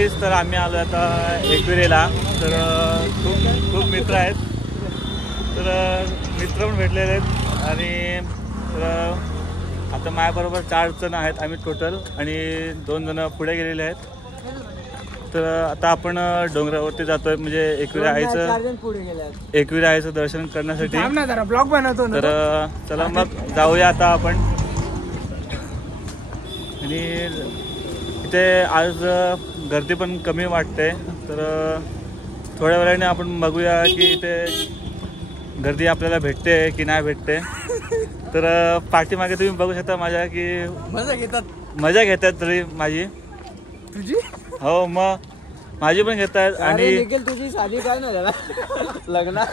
गाईस, तर आम्ही आलो आता एकविरेला. तर खूप मित्र आहेत, तर मित्र पण भेटलेले आहेत. आणि तर आता माझ्याबरोबर 4 जण आहेत आम्ही टोटल, आणि 2 जण पुढे गेलेले आहेत. तर आता आपण डोंगरावरती जातोय, म्हणजे एकविरा आईचं दर्शन करण्यासाठी. ब्लॉग बनवतो. तर चला मग जाऊया आता आपण. आणि इथे आज गर्दी पण कमी वाटते, तर थोड्या वेळाने आपण बघूया की इथे गर्दी आपल्याला भेटते की नाही भेटते. तर पाठीमागे तुम्ही बघू शकता माझ्या की मजा घेतात तरी माझी. तुझी? हो, मग माझी पण घेतात. आणि तुझी साधी काय ना झाला लग्न.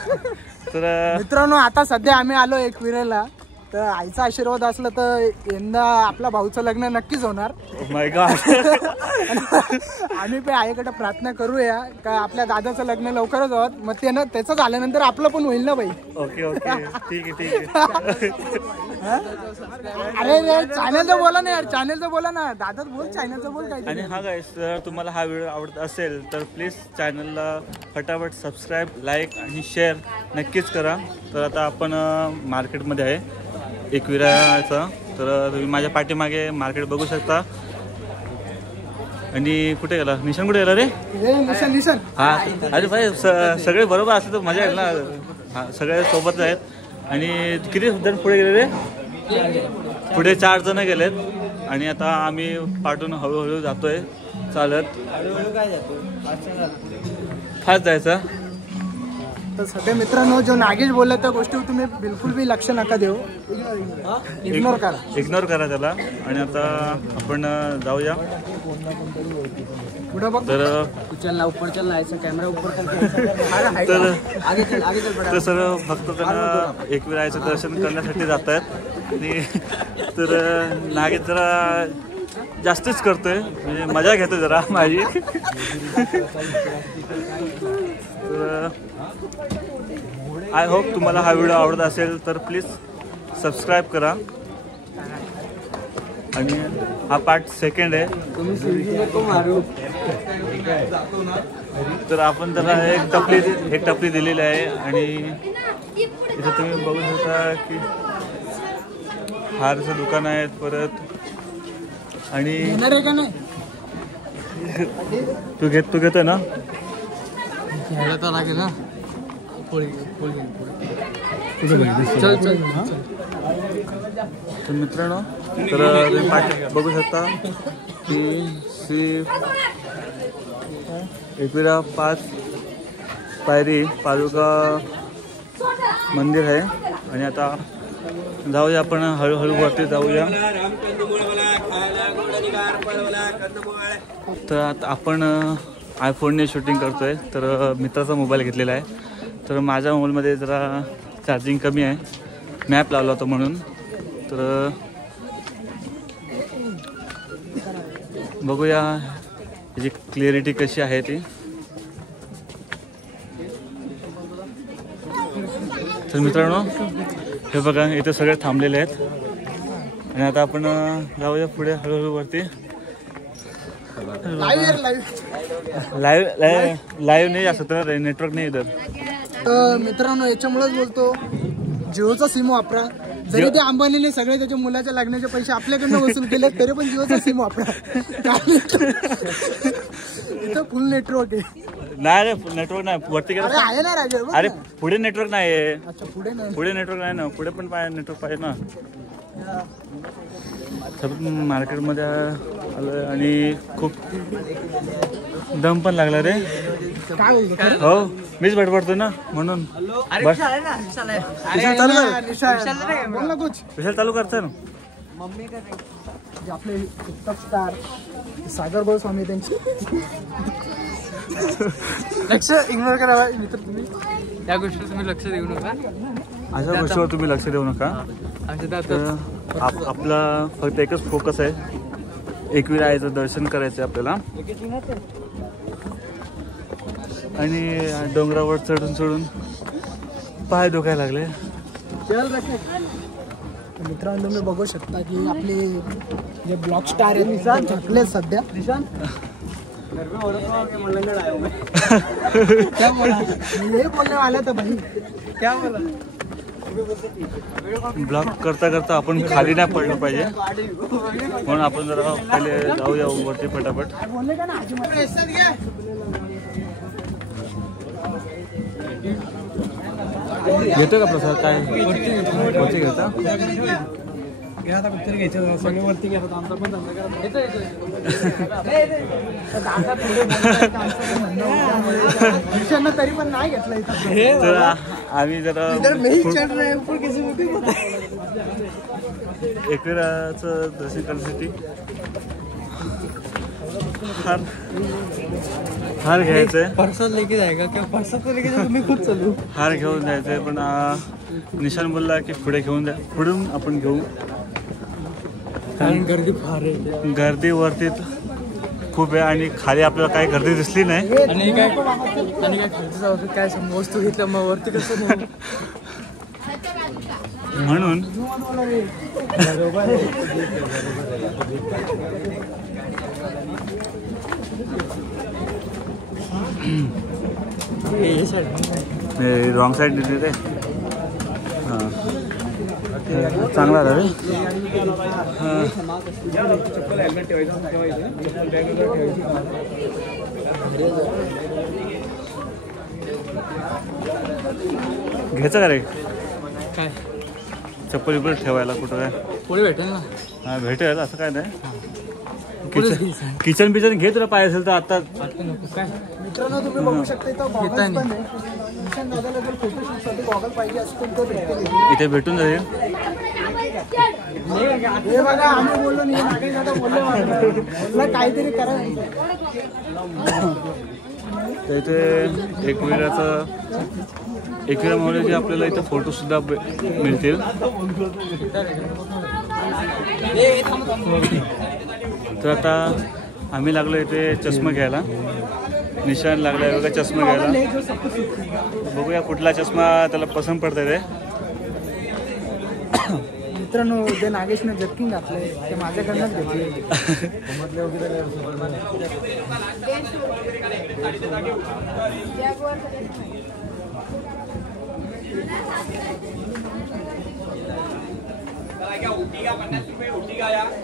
तर मित्रांनो, आता सध्या आम्ही आलो एकविरेला. तर आईचा आशीर्वाद असला तर यंदा आपल्या भाऊचं लग्न नक्कीच होणार. माय गॉड. आम्ही पण आईकडे प्रार्थना करूया का आपल्या दादाचं लग्न लवकरच होत, मग त्याचं झाल्यानंतर आपलं पण होईल ना बाई. ओके ओके, ठीक आहे. अरे चॅनलचं बोला ना यार, चॅनलचं बोला ना. दादाच बोल, चॅनलचं बोल काय. आणि हा गाईस, जर तुम्हाला हा व्हिडिओ आवडत असेल तर प्लीज चॅनलला फटाफट सबस्क्राईब, लाईक आणि शेअर नक्कीच करा. तर आता आपण मार्केटमध्ये आहे एकविराचा. तर तुम्ही माझ्या पाठीमागे मार्केट बघू शकता. आणि कुठे गेला निशान? कुठे गेला रे? निशान. हा, अरे भाई सगळे बरोबर असले तर मजा येईल ना. हा, सगळे सोबत आहेत. आणि किती जण पुढे गेले रे? पुढे 4 जण गेलेत. आणि आता आम्ही पाठून हळूहळू जातोय चालत. फास्ट जायचं. तर सध्या मित्रांनो, जो नागेश बोलला त्या गोष्टीवर तुम्ही बिलकुल बी लक्ष नका देऊ, इग्नोर करा त्याला. आणि आता आपण जाऊया पुढे बघ. तर कॅमेरा ऊपर तर सर्व भक्त त्यांना एकविरा आईचं दर्शन करण्यासाठी जात आहेत. आणि तर नागेश जरा जास्तच करतोय, म्हणजे मजा घेतोय जरा माझी. तर आय होप तुम्हाला हा व्हिडिओ आवडत असेल तर प्लीज सबस्क्राईब करा. आणि हा पार्ट सेकंड आहे. तर आपण त्याला एक टपरी दिलेली आहे. आणि इथं तुम्ही बघू शकता की हारचं दुकान आहेत परत. आणि तू घेतोय ना? लागेल ना. तर मित्रांनो, तर तुम्ही पाठी बघू शकता की श्री एकविरा 5 पायरी पादुका मंदिर आहे. आणि आता जाऊया आपण हळूहळू वरती जाऊया. तर आता आपण आयफोनने शूटिंग करतोय. तर मित्राचा मोबाईल घेतलेला आहे. तर माझ्या मोबाईलमध्ये जरा चार्जिंग कमी आहे, मॅप लावला होता म्हणून. तर बघूया याची क्लिअरिटी कशी आहे ती. तर मित्रांनो, हे बघा इथे सगळे थांबलेले आहेत. आणि आता आपण जाऊया पुढे हळूहळू वरती. लाईव्ह नाही असं तर नेटवर्क नाही इथं. मित्रांनो, याच्यामुळेच बोलतो, जिओचा सिम वापरा. जरी ते अंबानीने सगळे त्याच्या मुलाच्या लग्नाचे पैसे आपल्याकडनं वसूल केले तरी पण जिओचा सिम वापरा. इथं फुल नेटवर्क आहे. नाही रे, नेटवर्क नाही वरती गेला आहे ना राजा. अरे पुढे नेटवर्क नाही आहे. पुढे नेटवर्क नाही ना. पुढे पण नेटवर्क पाहिजे ना. मार्केटमध्ये आलं आणि खूप दम पण लागला रे. हो, मीच बडबडतोय ना म्हणून. विशाल चालू करतोय ना. आपले स्टार सागर गोस्वामी त्यांची लक्ष इग्नोर करावा. मित्र, तुम्ही त्या गोष्टीवर तुम्ही लक्ष देऊ नका. अशा गोष्टीवर तुम्ही लक्ष देऊ नका. आपला फक्त एकच फोकस आहे, एकविरा आईचं दर्शन करायचं आपल्याला. आणि डोंगरावर चढून पाय दुखायला लागले. मित्रांनो, तुम्ही बघू शकता की आपले जे ब्लॉक स्टार आहेत थकले सध्या. क्या बोला ये बोलने वाला था भाई क्या बोला ब्लॉग करता करता आपण खाली नाही पडलं पाहिजे म्हणून आपण जरा पहिले जाऊया वरती पटापट. बोलले का ना घेतो का प्रसाद काय वरती घेता वरती घेतात आमचा पण धंदा तरी पण नाही घेतला तर आम्ही जरा एकविराचं दर्शन करण्यासाठी हार घ्यायचंय. परसाद लेके जाएगा क्या परसाद तो लेके तुम्ही खूप चालू हार घेऊन जायचंय पण निशान बोलला की पुढे घेऊन द्या पुढून आपण घेऊ कारण गर्दी फार आहे. गर्दी वरती खूप आहे आणि खाली आपल्याला काही गर्दी दिसली नाही आणि काय खालचं जाऊ काय वस्तू घेतलं मग वरती कसं म्हणून रॉंग साईड दिली ते हां चांगला रे घ्यायचं का रे काय चप्पल इकडे ठेवायला कुठं काय पुढे भेटेल ना. हा भेटेल असं काय नाही. किचन बिचन घे तुला पाहिजे असेल तर आता मित्रांनो तुम्ही बघू शकता इथं गॉगल्स पण आहे. निशान दादाला जर फोटोशूटसाठी गॉगल पाहिजे असतील तर भेटेल इथे भेटून जाईल. हे बघा आम्ही बोललो नाही नागेश दादा बोलले काहीतरी करा. तर इथे एकविरा मौल्याचे आपल्याला इथे फोटो सुद्धा मिळतील. तर आता आम्ही लागलो इथे चष्मा घ्यायला. निशान लागला बघा चष्मा घ्यायला. बघूया कुठला चष्मा त्याला पसंत पडतंय ते. मित्रांनो जे नागेशने जर्किंग घातलंय ते माझ्याकडनंच घेतले.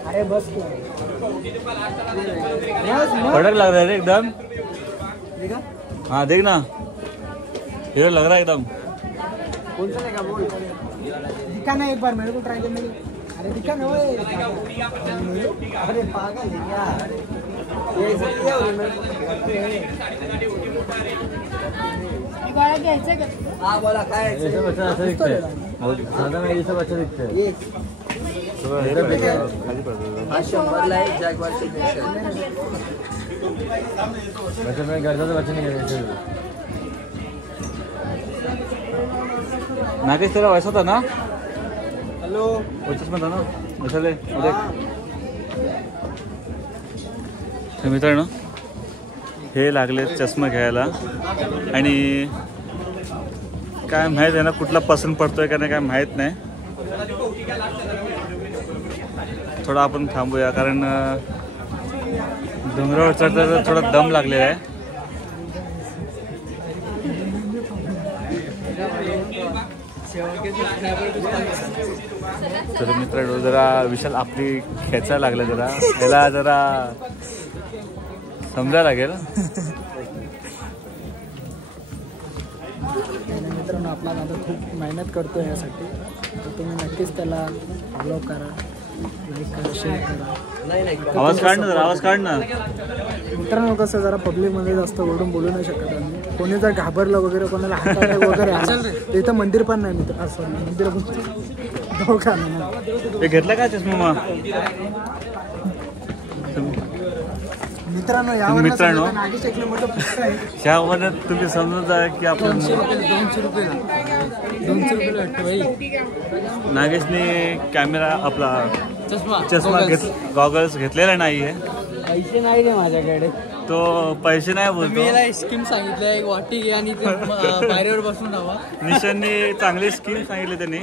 अरे बस कडक लग रहा है एकदम. हाँ देख ना हीरो लग रहा है एकदम. दिखा ना एक बार मेरे को ट्राई करने के. अरे दिखा ना अरे पागल है यार. हाँ बोला काय अच्छा दिखतंय. साधा नाही दिसत अच्छा दिखतंय. हा 100ला आहे जॅगवार सिग्नेचर. वैसे मैं गरजाचं वचन घ्यायचं. नागेश तेरा वैसा था ना. हॅलो वो चष्मा था ना वैसा ले. मित्रांनो हे लागले चष्मा घ्यायला आणि काय माहीत आहे ना कुठला पसंत पडतोय का नाही काय माहीत नाही. थोडा आपण थांबूया कारण डोंगरावर चढता थोडा दम लागलेला आहे. तर मित्रांनो जरा विशाल आपली खेचायला लागला जरा याला जरा समजायला लागेल. मित्रांनो आपला दादा खूप मेहनत करतो यासाठी तर तुम्ही नक्कीच त्याला फॉलो करा लाईक करा शेअर करा. आवाज काढ ना जरा आवाज काढ ना. मित्रांनो कसं जरा पब्लिकमध्ये जास्त ओढून बोलू नाही शकत आम्ही. कोणी जर घाबरलं वगैरे कोणाला हाताला वगैरे आलं तर इथं मंदिर पण नाही मित्र. सॉरी मंदिर धोका नाही. हे घेतला का चष्मा मित्रांनो मित्रांनो नागेश एक मोठं पुस्तक आहे. ह्यावर तुम्ही समजत आहे की आपण 200 रुपये वाटतं भाई. नागेशने कॅमेरा आपला चष्मा गॉगल्स घेतलेला नाही आहे. पैसे नाही रे माझ्याकडे. तो पैसे नाही बोलतो. मी याला स्कीम सांगितलं एक वाटी घे आणि पायरीवर बसून राहा. निशांनी चांगली स्कीम सांगितली त्यांनी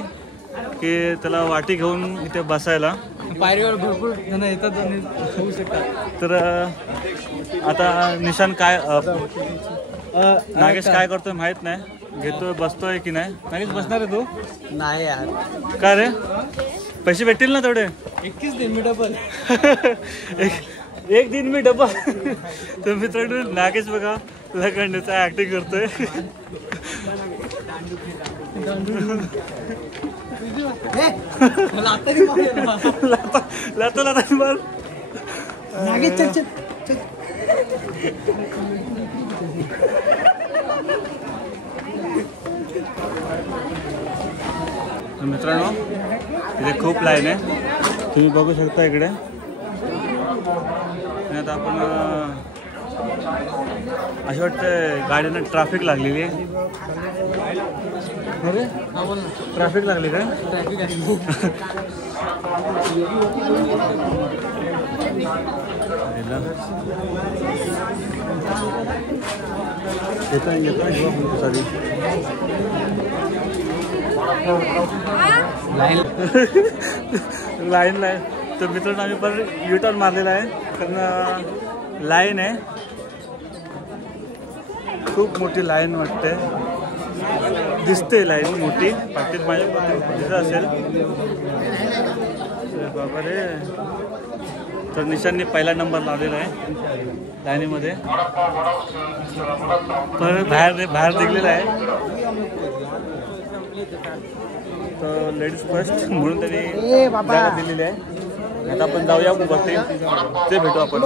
की त्याला वाटी घेऊन इथे बसायला पायरीवर भरपूर जण येतात आणि होऊ शकतात. तर आता निशान काय नागेश काय करतोय माहित नाही, घेतोय बसतोय की नाही. नागेश बसणार आहे तू? नाही यार, का रे? पैसे भेटतील ना तेवढे? 21 दिन मी डबल. एक दिन मी डबा. तर मित्रांनो नागेश बघा लखंडीचा ऍक्टिंग करतोय. लातो मार. नागेश चल चल. मित्रांनो इथे खूप लाईन आहे, तुम्ही बघू शकता इकडे. आणि आता आपण असं वाटतं गाडीनं ट्रॅफिक लागलेली आहे. अरे ट्रॅफिक लागली काय? येतो सॉरी. लाईन तर मित्रांनो आम्ही पण U-टर्न मारलेला आहे, कारण लाईन आहे खूप मोठी लाईन वाटते. दिसते लाईन मोठी, पाठीत माझ्या दिसत असेल बाबा रे. तर निशांनी पहिला नंबर लावलेला आहे लाईनीमध्ये, पण बाहेर निघलेला आहे. तर लेडीज फर्स्ट म्हणून त्यांनी जागा दिलेली आहे. आता आपण जाऊया वरती, ते भेटू आपण.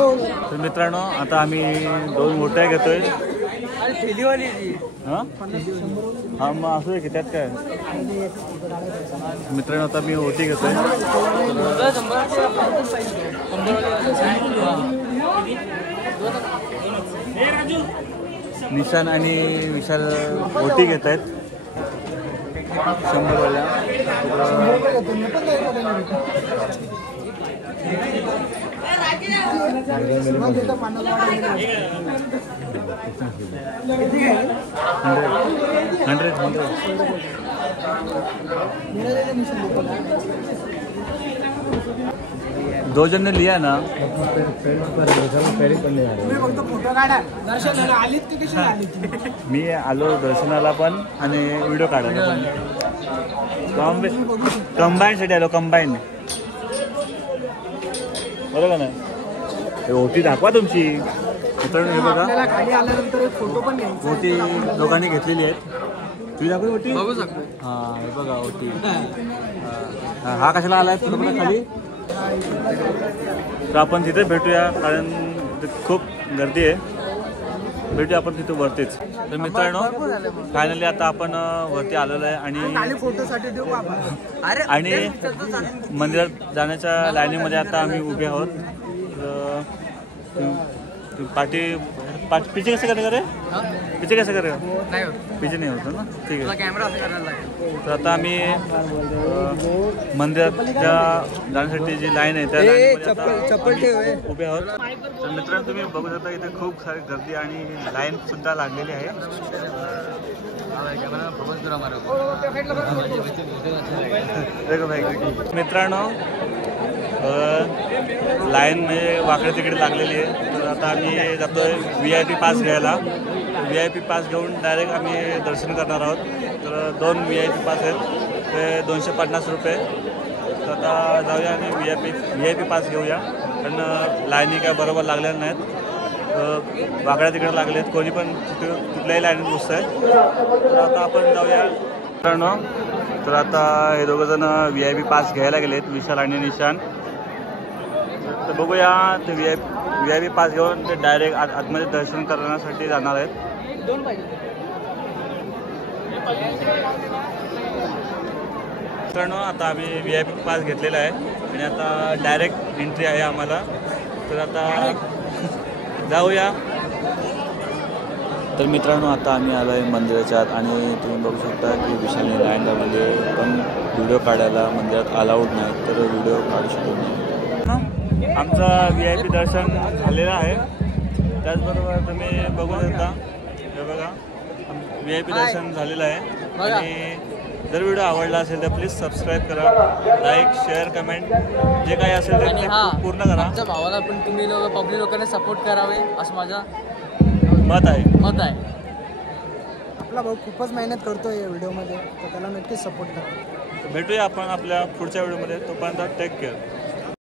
तर मित्रांनो आता आम्ही 2 मोठ्या घेतोय. हां मग असं आहे की त्यात काय. मित्रांनो आता मी ओटी घेतोय. निशान आणि विशाल ओटी घेत आहेत 100 वाल्या. दो जन ने लिया ना. मी आलो दर्शनाला पण आणि व्हिडिओ काढायला पण. कंबाईनसाठी आलो, कंबाईन. बरोबर ना. ओटी दाखवा तुमची. मित्रांनो हे बघा ओटी दोघांनी घेतलेली आहेत. तुम्ही दाखव ओटी. हां हे बघा ओटी. हा कशाला आलाय तुला खाली. तर आपण तिथे भेटूया, कारण खूप गर्दी आहे. भेटूया आपण तिथे वरतीच. तर मित्रांनो फायनली आता आपण वरती आलेलो आहे आणि मंदिरात जाण्याच्या लाईनीमध्ये आता आम्ही उभे आहोत. पीछे कैसे करेगा रे? पीछे कैसे करेगा? पीछे नाही होतं ना. ठीक आहे. तर आता आम्ही मंदिरात जाण्यासाठी जी लाईन आहे त्या उभे आहोत. तर मित्रांनो तुम्ही बघू शकता इथे खूप सारी गर्दी आणि लाईन सुद्धा लागलेली आहे. मित्रांनो लाईन म्हणजे वाकडे तिकडे लागलेली आहे. तर आता आम्ही जातोय VIP पास घ्यायला. VIP पास घेऊन डायरेक्ट आम्ही दर्शन करणार आहोत. तर 2 VIP पास आहेत, ते 250 रुपये. तर आता जाऊया आणि VIP पास घेऊया, कारण लाईनी काय बरोबर लागलेल्या नाहीत. वाकड्या तिकडे लागले आहेत, कोणी पण कुठल्याही लाईनीत बसत आहे. तर आता आपण जाऊया मित्रांनो. तर आता हे दोघंजण VIP पास घ्यायला गेलेत, विशाल आणि निशान. तर बघूया ते VIP पास घेऊन ते डायरेक्ट आतमध्ये दर्शन करण्यासाठी जाणार आहेत. मित्रांनो आता आम्ही VIP पास घेतलेला आहे आणि आता डायरेक्ट एंट्री आहे आम्हाला. तर आता जाऊया. तर मित्रांनो आता आम्ही आलो आहे मंदिराच्या आत आणि तुम्ही बघू शकता की विशालने लाईन लावलेली पण व्हिडिओ काढायला मंदिरात अलाउड नाही, तर व्हिडिओ काढू शकत नाही. आमचं VIP दर्शन झालेलं आहे. त्याचबरोबर तुम्ही बघू शकता हे बघा VIP दर्शन झालेलं आहे आणि जर व्हिडिओ आवडला असेल तर प्लीज सबस्क्राईब करा, लाईक शेअर कमेंट जे काही असेल ते पूर्ण करा. आमच्या भावाला पण तुम्ही पब्लिक लोकांना सपोर्ट करावे असं माझं मत आहे. आपला भाऊ खूपच मेहनत करतोय या व्हिडिओमध्ये, तर त्याला नक्कीच सपोर्ट करा. भेटूया आपण आपल्या पुढच्या व्हिडिओमध्ये. तोपर्यंत टेक केअर.